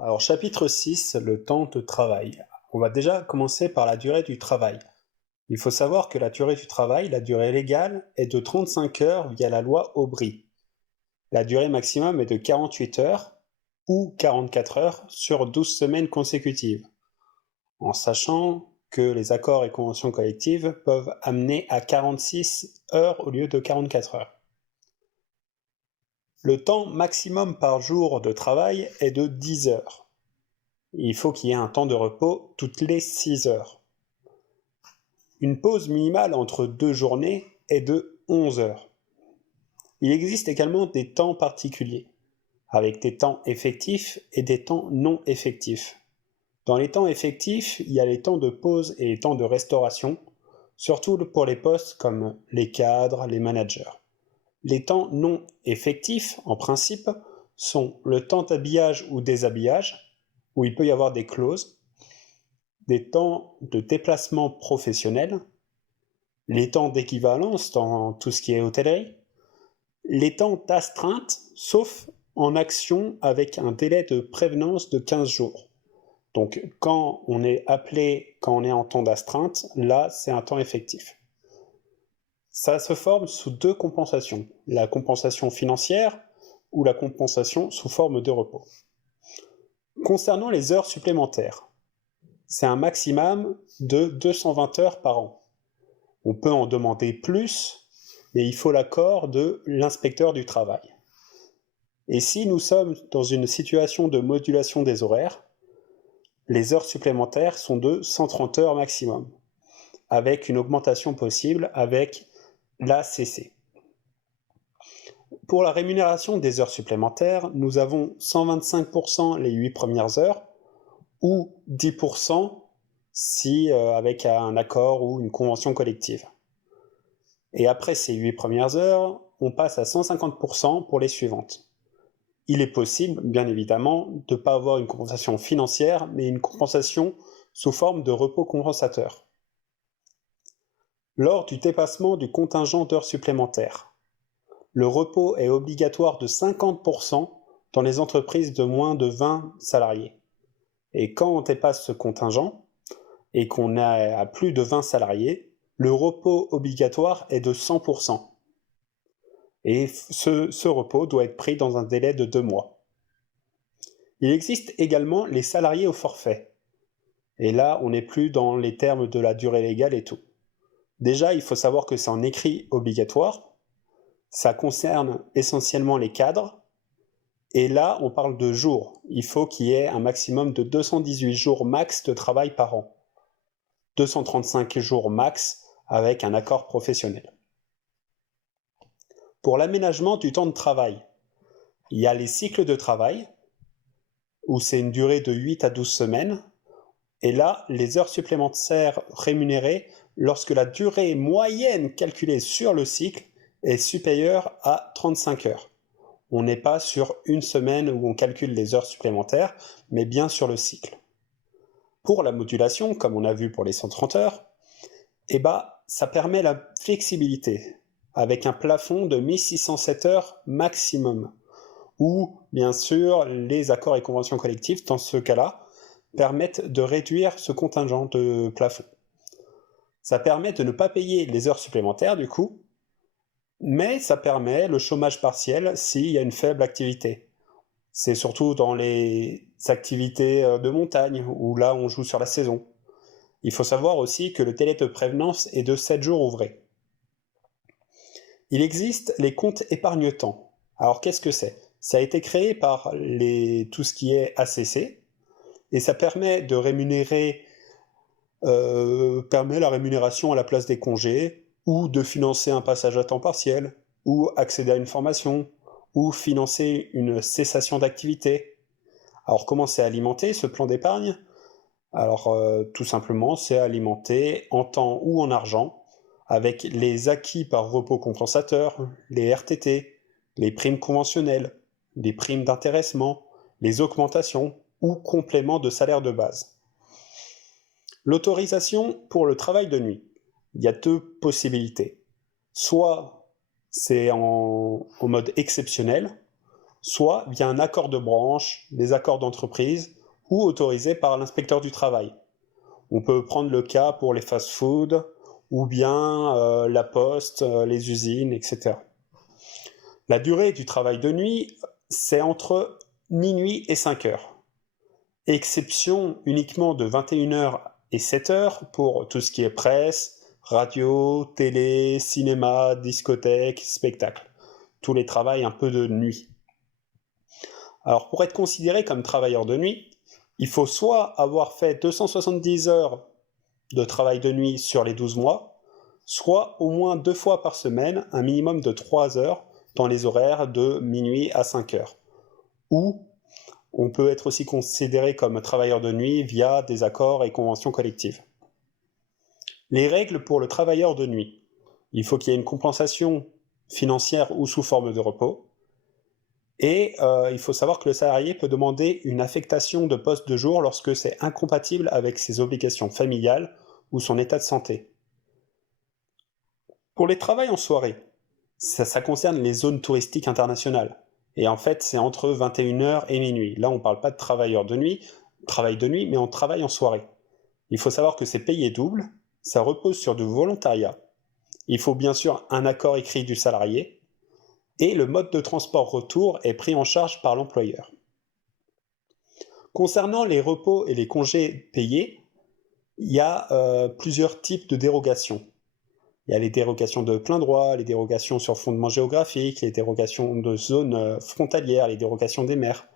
Alors, chapitre 6, le temps de travail. On va déjà commencer par la durée du travail. Il faut savoir que la durée du travail, la durée légale, est de 35 heures via la loi Aubry. La durée maximum est de 48 heures ou 44 heures sur 12 semaines consécutives, en sachant que les accords et conventions collectives peuvent amener à 46 heures au lieu de 44 heures. Le temps maximum par jour de travail est de 10 heures. Il faut qu'il y ait un temps de repos toutes les 6 heures. Une pause minimale entre deux journées est de 11 heures. Il existe également des temps particuliers, avec des temps effectifs et des temps non effectifs. Dans les temps effectifs, il y a les temps de pause et les temps de restauration, surtout pour les postes comme les cadres, les managers. Les temps non effectifs, en principe, sont le temps d'habillage ou déshabillage, où il peut y avoir des clauses, des temps de déplacement professionnel, les temps d'équivalence dans tout ce qui est hôtellerie, les temps d'astreinte, sauf en action avec un délai de prévenance de 15 jours. Donc quand on est appelé, quand on est en temps d'astreinte, là c'est un temps effectif. Ça se forme sous deux compensations, la compensation financière ou la compensation sous forme de repos. Concernant les heures supplémentaires, c'est un maximum de 220 heures par an. On peut en demander plus, mais il faut l'accord de l'inspecteur du travail. Et si nous sommes dans une situation de modulation des horaires, les heures supplémentaires sont de 130 heures maximum, avec une augmentation possible avec l'ACC. Pour la rémunération des heures supplémentaires, nous avons 125% les 8 premières heures, ou 10% si avec un accord ou une convention collective. Et après ces 8 premières heures, on passe à 150% pour les suivantes. Il est possible, bien évidemment, de ne pas avoir une compensation financière, mais une compensation sous forme de repos compensateur. Lors du dépassement du contingent d'heures supplémentaires, le repos est obligatoire de 50% dans les entreprises de moins de 20 salariés. Et quand on dépasse ce contingent, et qu'on est à plus de 20 salariés, le repos obligatoire est de 100%. Et ce repos doit être pris dans un délai de 2 mois. Il existe également les salariés au forfait. Et là, on n'est plus dans les termes de la durée légale et tout. Déjà, il faut savoir que c'est en écrit obligatoire. Ça concerne essentiellement les cadres. Et là, on parle de jours. Il faut qu'il y ait un maximum de 218 jours max de travail par an. 235 jours max avec un accord professionnel. Pour l'aménagement du temps de travail, il y a les cycles de travail, où c'est une durée de 8 à 12 semaines, et là, les heures supplémentaires rémunérées lorsque la durée moyenne calculée sur le cycle est supérieure à 35 heures. On n'est pas sur une semaine où on calcule les heures supplémentaires, mais bien sur le cycle. Pour la modulation, comme on a vu pour les 130 heures, ça permet la flexibilité, avec un plafond de 1607 heures maximum, ou bien sûr les accords et conventions collectives, dans ce cas-là, permettent de réduire ce contingent de plafond. Ça permet de ne pas payer les heures supplémentaires du coup, mais ça permet le chômage partiel s'il y a une faible activité. C'est surtout dans les activités de montagne, où là on joue sur la saison. Il faut savoir aussi que le délai de prévenance est de 7 jours ouvrés. Il existe les comptes épargne-temps. Alors qu'est-ce que c'est? Ça a été créé par tout ce qui est ACC, et ça permet de rémunérer, permet la rémunération à la place des congés, ou de financer un passage à temps partiel, ou accéder à une formation, ou financer une cessation d'activité. Alors comment c'est alimenté ce plan d'épargne? Alors tout simplement, c'est alimenté en temps ou en argent, avec les acquis par repos compensateur, les RTT, les primes conventionnelles, les primes d'intéressement, les augmentations ou compléments de salaire de base. L'autorisation pour le travail de nuit. Il y a deux possibilités. Soit c'est en mode exceptionnel, soit via un accord de branche, des accords d'entreprise ou autorisé par l'inspecteur du travail. On peut prendre le cas pour les fast-foods ou bien la poste, les usines, etc. La durée du travail de nuit, c'est entre minuit et 5 heures. Exception uniquement de 21h et 7h pour tout ce qui est presse, radio, télé, cinéma, discothèque, spectacle. Tous les travails un peu de nuit. Alors pour être considéré comme travailleur de nuit, il faut soit avoir fait 270 heures de travail de nuit sur les 12 mois, soit au moins 2 fois par semaine, un minimum de 3 heures dans les horaires de minuit à 5 heures. Ou on peut être aussi considéré comme travailleur de nuit via des accords et conventions collectives. Les règles pour le travailleur de nuit. Il faut qu'il y ait une compensation financière ou sous forme de repos. Et il faut savoir que le salarié peut demander une affectation de poste de jour lorsque c'est incompatible avec ses obligations familiales ou son état de santé. Pour les travails en soirée, ça concerne les zones touristiques internationales. Et en fait, c'est entre 21h et minuit. Là, on ne parle pas de travail de nuit, mais on travaille en soirée. Il faut savoir que c'est payé double, ça repose sur du volontariat. Il faut bien sûr un accord écrit du salarié, et le mode de transport retour est pris en charge par l'employeur. Concernant les repos et les congés payés, il y a plusieurs types de dérogations. Il y a les dérogations de plein droit, les dérogations sur fondement géographique, les dérogations de zones frontalières, les dérogations des mers.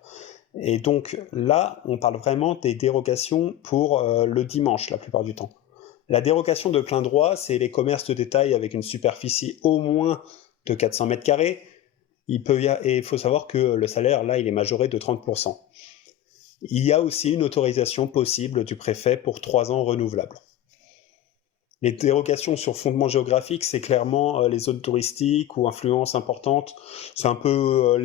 Et donc là, on parle vraiment des dérogations pour le dimanche la plupart du temps. La dérogation de plein droit, c'est les commerces de détail avec une superficie au moins de 400 mètres carrés. Et il faut savoir que le salaire, là, il est majoré de 30%. Il y a aussi une autorisation possible du préfet pour 3 ans renouvelables. Les dérogations sur fondement géographique, c'est clairement les zones touristiques ou influences importantes. C'est un peu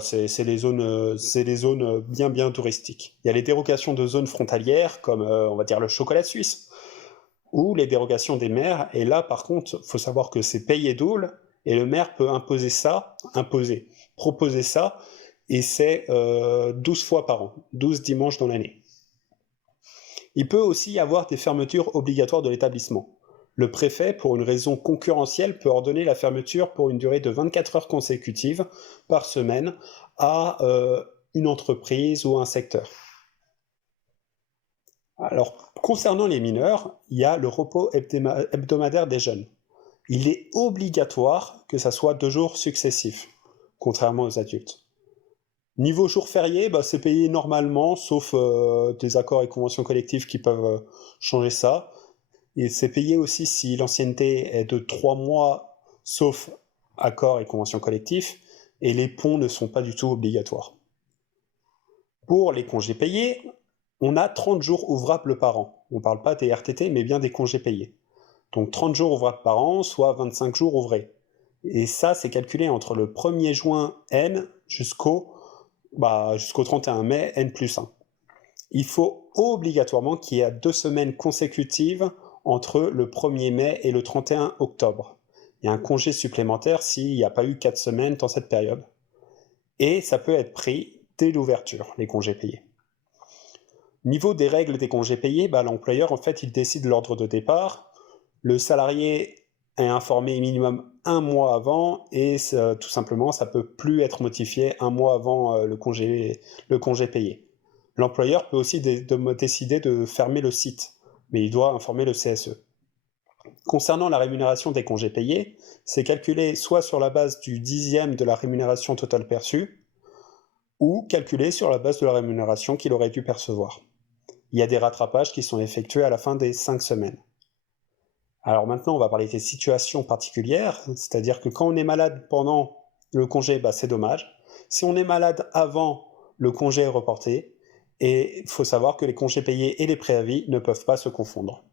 c'est les zones bien touristiques. Il y a les dérogations de zones frontalières, comme on va dire le chocolat suisse, ou les dérogations des maires. Et là, par contre, il faut savoir que c'est payé double, et le maire peut proposer ça, et c'est 12 fois par an, 12 dimanches dans l'année. Il peut aussi y avoir des fermetures obligatoires de l'établissement. Le préfet, pour une raison concurrentielle, peut ordonner la fermeture pour une durée de 24 heures consécutives par semaine à une entreprise ou un secteur. Alors, concernant les mineurs, il y a le repos hebdomadaire des jeunes. Il est obligatoire que ça soit 2 jours successifs, contrairement aux adultes. Niveau jour férié, c'est payé normalement, sauf des accords et conventions collectives qui peuvent changer ça. Et c'est payé aussi si l'ancienneté est de 3 mois, sauf accords et conventions collectives, et les ponts ne sont pas du tout obligatoires. Pour les congés payés, on a 30 jours ouvrables par an. On ne parle pas des RTT, mais bien des congés payés. Donc 30 jours ouvrables par an, soit 25 jours ouvrés. Et ça, c'est calculé entre le 1er juin N jusqu'au 31 mai N+1. Il faut obligatoirement qu'il y ait 2 semaines consécutives entre le 1er mai et le 31 octobre. Il y a un congé supplémentaire s'il n'y a pas eu 4 semaines dans cette période. Et ça peut être pris dès l'ouverture, les congés payés. Niveau des règles des congés payés, l'employeur, en fait, il décide l'ordre de départ. Le salarié est informé minimum 1 mois avant, et tout simplement, ça ne peut plus être modifié 1 mois avant le congé payé. L'employeur peut aussi décider de fermer le site, mais il doit informer le CSE. Concernant la rémunération des congés payés, c'est calculé soit sur la base du 10e de la rémunération totale perçue, ou calculé sur la base de la rémunération qu'il aurait dû percevoir. Il y a des rattrapages qui sont effectués à la fin des 5 semaines. Alors maintenant, on va parler des situations particulières, c'est-à-dire que quand on est malade pendant le congé, c'est dommage. Si on est malade avant, le congé est reporté, et il faut savoir que les congés payés et les préavis ne peuvent pas se confondre.